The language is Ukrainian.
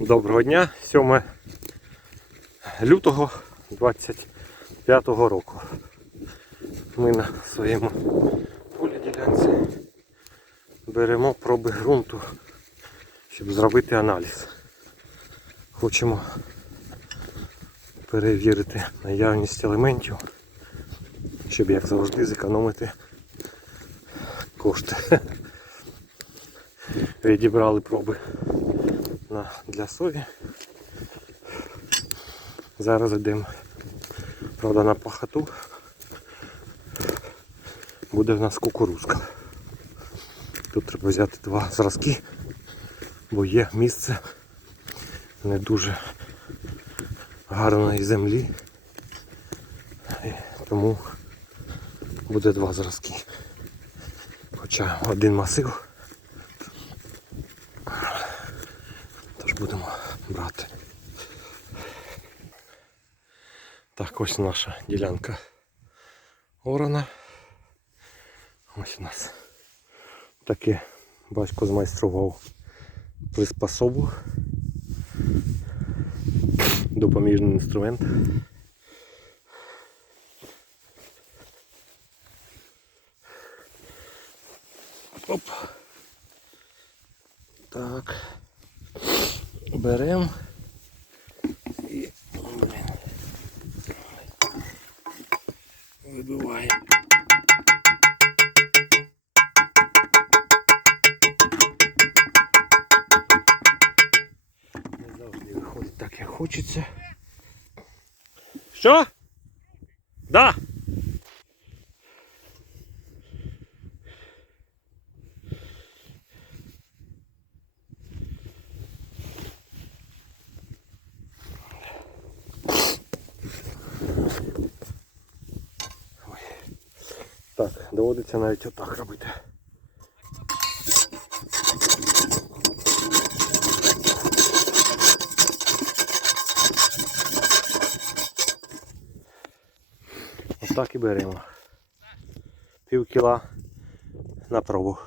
Доброго дня, 7 лютого 25 року. Ми на своєму полі ділянці беремо проби ґрунту, щоб зробити аналіз. Хочемо перевірити наявність елементів, щоб як завжди зекономити кошти. Відібрали проби на, для сої. Зараз йдемо, правда, на пахоту. Буде в нас кукурузка. Тут треба взяти два зразки, бо є місце не дуже гарної землі. І тому буде два зразки. Хоча один масив. Будемо брати. Так, ось наша ділянка орана. Ось у нас таке батько змайстрував приспособу. Допоміжний інструмент. Оп. Так. Беремо і блін. Вибиваємо. Не завжди виходить так, як хочеться. Що? Да. Так, доводиться навіть отак робити. Отак і беремо. Пів кіла на пробу.